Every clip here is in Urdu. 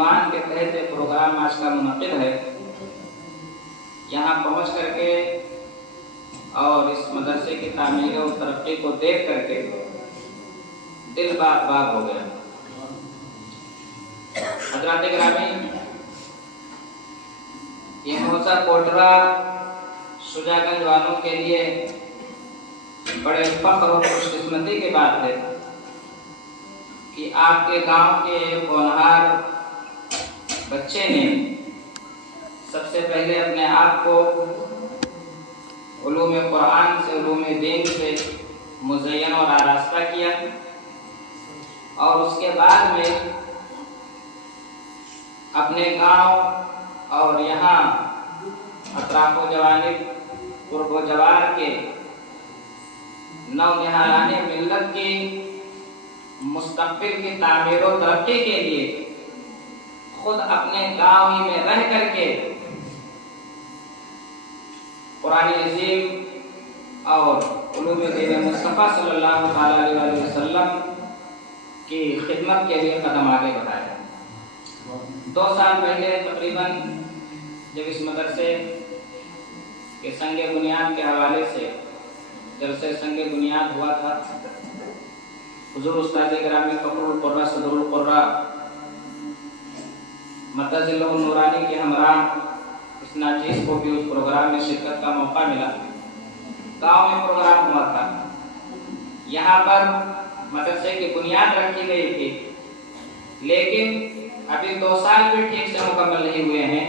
عنوان کے تحت ایک پروگرام آج کا منعقد ہے. یہاں پہنچ کر کے اور اس مدرسے کی تعمیر و ترقی کو دیکھ کر کے دل باغ باغ ہو گیا. حضرات گرامی، یہ موسا کوٹرا شجاع گنج والوں کے لیے بڑے فخر اور خوش قسمتی کی بات ہے کہ آپ کے گاؤں کے ہونہار بچے نے سب سے پہلے اپنے آپ کو علوم قرآن سے، علوم دین سے مزین اور آراستہ کیا، اور اس کے بعد میں اپنے گاؤں اور یہاں اطراف و جوانب قرب و جوار کے نونہالان ملت کی مستقبل کی تعمیر و ترقی کے لیے خود اپنے گاؤں ہی میں رہ کر کے قرآن عظیم اور علوم دین مصطفیٰ صلی اللہ علیہ وسلم کی خدمت کے لیے قدم آگے بڑھایا. 2 سال پہلے تقریباً جب اس مدرسے کے سنگ بنیاد کے حوالے سے جلسہ سنگ بنیاد ہوا تھا، حضور استاد گرامی فخر القرہ صدر القرہ مدظلہ النورانی کے ہمراہ اس ناچیز کو بھی اس پروگرام میں شرکت کا موقع ملا. گاؤں میں پروگرام ہوا تھا، یہاں پر مدرسے کی بنیاد رکھی گئی تھی، لیکن ابھی 2 سال بھی ٹھیک سے مکمل نہیں ہوئے ہیں.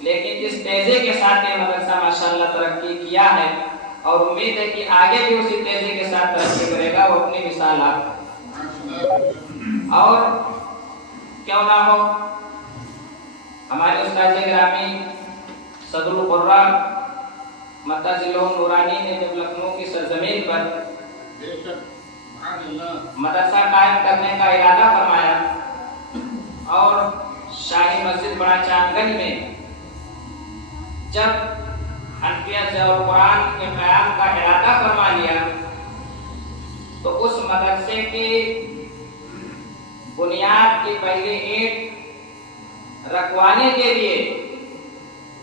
لیکن جس تیزی کے ساتھ یہ مدرسہ ماشاءاللہ ترقی کیا ہے اور امید ہے کہ آگے بھی اسی تیزی کے ساتھ ترقی کرے گا، وہ اپنی مثال آپ اور کیوں نہ ہو. ہمارے استاد گرامی صدر القرہ مدظلہ النورانی نے جب لکھنؤ کی سرزمین پر مدرسہ قائم کرنے کا ارادہ فرمایا اور شاہی مسجد بڑا چاند گنج میں جب حنفیہ ضیاء القرآن کے قیام کا ارادہ فرما لیا تو اس مدرسے کی بنیاد کی پہلی اینٹ رکھوانے کے لیے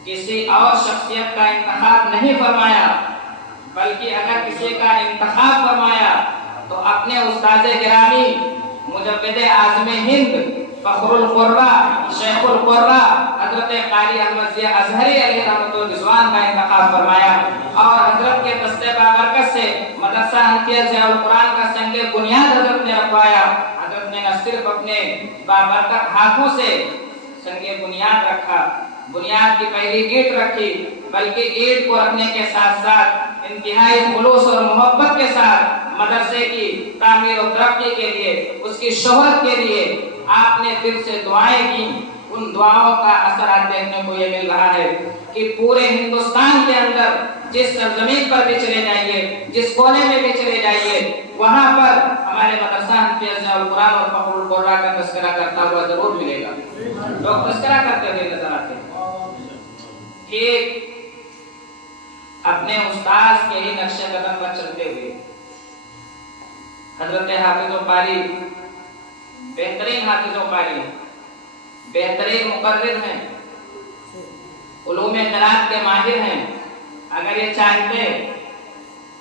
کسی اور شخصیت کا انتخاب نہیں فرمایا، بلکہ اگر کسی کا انتخاب فرمایا تو اپنے استاد گرامی مجدد اعظم ہند فخر القرہ شیخ القرہ حضرت قاری احمد ضیاء اظہری علیہ رحمۃ الرضوان کا انتخاب فرمایا، اور حضرت کے دستے بابرکت سے مدرسہ حنفیہ ضیاء القرآن کا سنگ بنیاد حضرت نے رکھوایا. حضرت نے نہ صرف اپنے بابرکت ہاتھوں سے سنگ بنیاد رکھا، بنیاد کی پہلی اینٹ رکھی، بلکہ اینٹ کو رکھنے کے ساتھ ساتھ انتہائی خلوص اور محبت کے ساتھ مدرسے کی تعمیر و ترقی کے لیے، اس کی شہرت کے لیے آپ نے دل سے دعائیں کی. ان دعاؤں کا اثر آج دیکھنے کو یہ مل رہا ہے کہ پورے ہندوستان کے اندر جس سرزمین پر بھی چلے جائیے، جس کونے میں بھی چلے جائیے، وہاں پر ہمارے مدرسہ حنفیہ ضیاء القرآن اور فخر القرہ کا تذکرہ کرتا ہوا ضرور ملے گا. لوگ تذکرہ کرتے ہوئے نظر آتے ہیں. ٹھیک اپنے استاذ کے ہی نقش قدم پر چلتے ہوئے حضرت حافظ و قاری بہترین حافظ و قاری، بہترین مقرر ہیں، علوم قرآن کے ماہر ہیں. اگر یہ چاہتے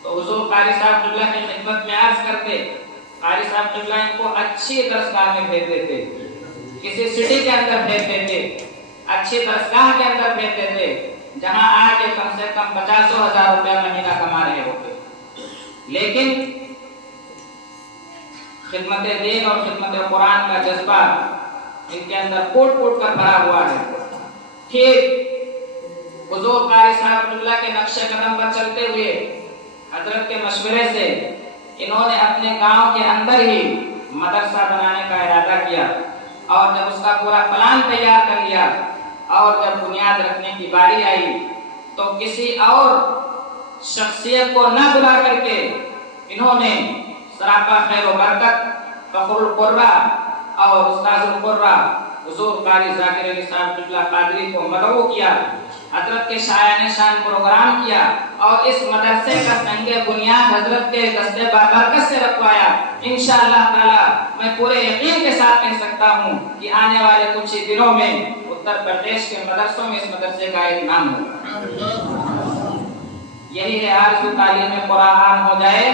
تو حضور قاری صاحب قبلہ کی خدمت میں عرض کرتے، قاری صاحب قبلہ ان کو اچھی درسگاہ میں بھیج دیتے، کسی سٹی کے اندر بھیج دیتے، اچھی درسگاہ کے اندر بھیج دیتے، جہاں آج کم سے کم 50,000 روپیہ مہینہ کما رہے ہوتے. لیکن خدمت دین اور خدمت قرآن کا جذبہ ان کے اندر کوٹ کوٹ کر بھرا ہوا ہے. ٹھیک حضور قاری صاحب قبلہ کے نقش قدم پر چلتے ہوئے حضرت کے مشورے سے انہوں نے اپنے گاؤں کے اندر ہی مدرسہ بنانے کا ارادہ کیا، اور جب اس کا پورا پلان تیار کر لیا اور جب بنیاد رکھنے کی باری آئی تو کسی اور شخصیت کو نہ بلا کر کے انہوں نے سراپا خیر و برکت فخر القرہ اور استاذ القرہ حضور قاری ذاکر علی صاحب قبلہ قادری کو مدعو کیا حضرت کے شایان شان پروگرام کیا اور اس مدرسے کا سنگ بنیاد حضرت کے دست بابرکت سے رکھوایا، انشاءاللہ تعالی میں پورے یقین کے ساتھ کہہ سکتا ہوں کہ آنے والے کچھ ہی دنوں میں اتر پردیش کے مدرسوں میں اس مدرسے کا ایک نام ہوگا۔ یہی ہے آرزو تعلیم قرآن ہو جائے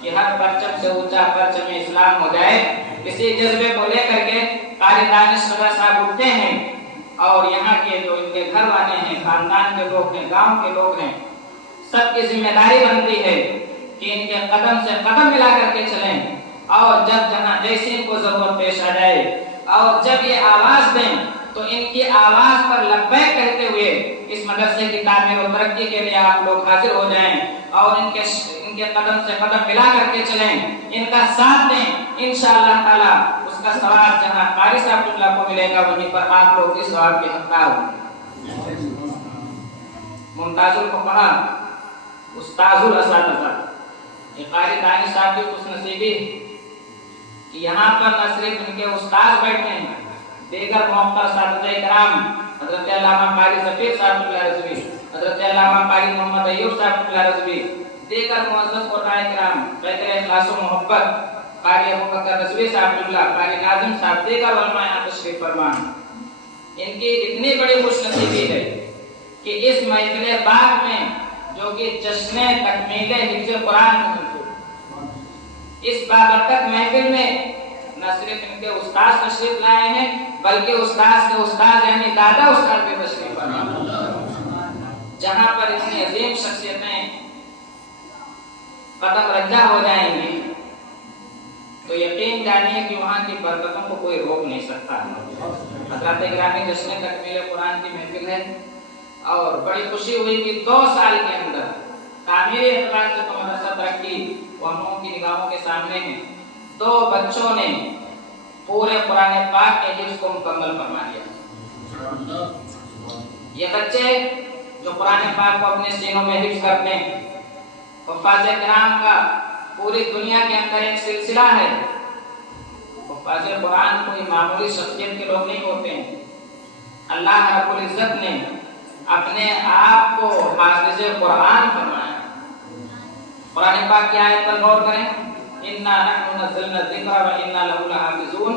کہ ہر پرچم سے اونچا پرچم اسلام ہو جائے۔ اسی جذبے کو لے کر کے قاری دانش رضا صاحب اٹھتے ہیں اور یہاں کے جو ان کے گھر والے ہیں، خاندان کے لوگ ہیں، گاؤں کے لوگ ہیں، سب کی ذمہ داری بنتی ہے کہ ان کے قدم سے قدم ملا کر کے چلیں، اور جب جہاں جیسی ان کو ضرورت پیش آ جائے اور جب یہ آواز دیں تو ان کی آواز پر لبیک کہتے ہوئے اس مدرسے کی تعمیر و ترقی کے لیے آپ لوگ حاضر ہو جائیں اور ان کے قدم سے قدم ملا کر کے چلیں، ان کا ساتھ دیں، انشاءاللہ تعالی اس کا ثواب جہاں قاری صاحب اللہ کو ملے گا وہیں پر آپ لوگ اس ثواب کے حقدار ہوں۔ ممتاز الفقہا استاذ الاساتذہ، یہ قاری دانش صاحب کی خوش نصیبی کہ یہاں پر نہ صرف ان کے استاد بیٹھے ہیں، دیگر موقع اساتذہ کرام حضرت علامہ قاری ظفیر صاحب اللہ رضوی، حضرت علامہ قاری محمد ایوب صاحب اللہ رضوی، دیگر معزز قرآن کرام بہتر اخلاص و محبت قاری ابوبکر رضوی صاحب اللہ، قاری ناظم صاحب، دیگر علماء یہاں تشریف فرمان۔ ان کی اتنی بڑی خوش نصیبی ہے کہ اس محفل باغ میں جو کہ جشن تکمیل حفظ قرآن منظور، اس بابرکت محفل میں نہ صرف ان کے استاد تشریف لائے ہیں بلکہ استاد کے استاد یعنی دادا استاد بھی تشریف فرمائے، جہاں پر اتنی عظیم شخصیتیں قدم رنجہ ہو جائیں گی تو یقین جانیے کہ وہاں کی برکتوں کو کوئی روک نہیں سکتا۔ حضرات گرامی جشن تکمیل قرآن کی محفل ہے اور بڑی خوشی ہوئی کہ 2 سال کے اندر تعمیری اعتبار سے تو مدرسہ ترقی وہ ہم لوگوں کی نگاہوں کے سامنے ہے، 2 بچوں نے پورے قرآن پاک کے حفظ کو مکمل فرما لیا۔ یہ بچے جو قرآن پاک کو اپنے سینوں میں حفظ کرتے ہیں، حفاظ کرام کا پوری دنیا کے اندر ایک سلسلہ ہے۔ حفاظ قرآن کوئی معمولی شخصیت کے لوگ نہیں ہوتے ہیں، اللہ رب العزت نے اپنے آپ کو حافظ قرآن فرمایا۔ قرآن پاک کی آیت پر غور کریں، اِنَّا نَحْنُ نَزَّلْنَا الذِّكْرَ وَإِنَّا لَهُ لَحَافِظُونَ۔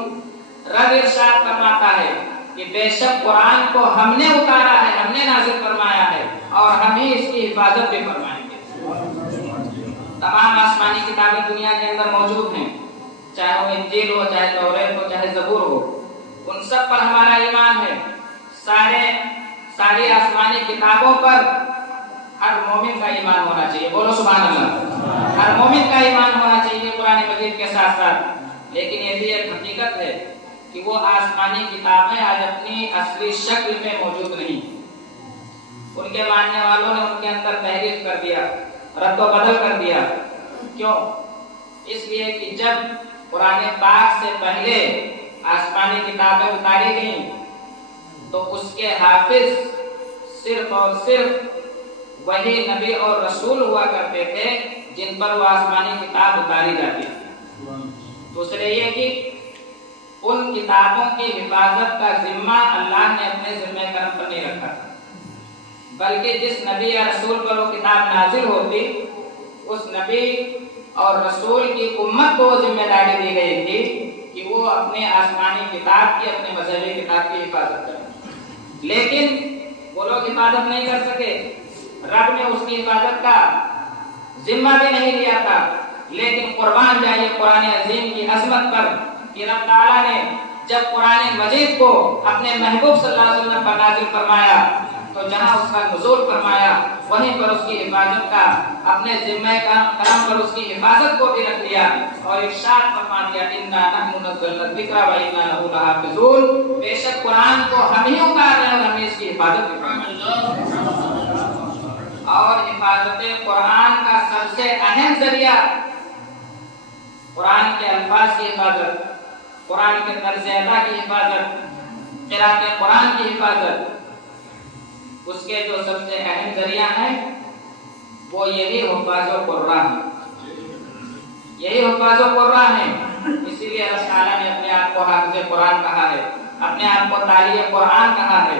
رب ارشاد فرماتا ہے کہ بے شک قرآن کو ہم نے اتارا ہے، ہم نے نازل فرمایا ہے اور ہم ہی اس کی حفاظت بھی فرمائیں گے۔ تمام آسمانی کتابیں دنیا کے اندر موجود ہیں، چاہے وہ انجیل ہو، چاہے توریت ہو، چاہے زبور ہو، ان سب پر ہمارا ایمان ہے۔ ساری آسمانی کتابوں پر ہر مومن کا ایمان ہونا چاہیے، بولو سبحان اللہ۔ ہر مومن کا ایمان ہونا چاہیے قرآن مجید کے ساتھ ساتھ، لیکن یہ بھی ایک حقیقت ہے کہ وہ آسمانی کتابیں آج اپنی اصلی شکل میں موجود نہیں، ان کے ماننے والوں نے ان کے اندر تحریف کر دیا، رد و بدل کر دیا۔ کیوں؟ اس لیے کہ جب قرآن پاک سے پہلے آسمانی کتابیں اتاری گئیں تو اس کے حافظ صرف اور صرف وہی نبی اور رسول ہوا کرتے تھے جن پر وہ آسمانی کتاب اتاری جاتی تھی۔ دوسرے یہ کہ ان کتابوں کی حفاظت کا ذمہ اللہ نے اپنے ذمہ کرم پر نہیں رکھا تھا، بلکہ جس نبی یا رسول پر وہ کتاب نازل ہوتی اس نبی اور رسول کی امت کو ذمہ داری دی گئی تھی کہ وہ اپنے آسمانی کتاب کی، اپنے مذہبی کتاب کی حفاظت کریں، لیکن وہ لوگ حفاظت نہیں کر سکے۔ رب نے اس کی حفاظت کا ذمہ بھی نہیں لیا تھا، لیکن قربان جائیے قرآن عظیم کی عظمت پر کہ رب تعالیٰ نے جب قرآن مجید کو اپنے محبوب صلی اللہ علیہ وسلم پر نازل فرمایا تو جہاں اس کا نزول فرمایا وہیں پر اس کی حفاظت کا اپنے ذمہ کرم پر اس کی حفاظت کو بھی رکھ لیا اور ارشاد فرما دیا اِنَّا نَحْنُ نَزَّلْنَا الذِّكْرَ وَإِنَّا لَهُ لَحَافِظُونَ۔ بے شک قرآن کو ہم ہی اتار رہے ہیں اور ہم ہی اس کی حفاظت بھی فرمائیں۔ اور حفاظت قرآن کا سب سے اہم ذریعہ قرآن کے الفاظ کی حفاظت، قرآن کے طرز ادا کی حفاظت، قراءت قرآن کی حفاظت، اس کے جو سب سے اہم ذریعہ ہیں وہ یہی حفاظ و قرآن ہیں، یہی حفاظ و قرآن ہیں۔ اسی لیے اللہ تعالیٰ نے اپنے آپ کو حافظ قرآن کہا ہے، اپنے آپ کو تالی قرآن کہا ہے۔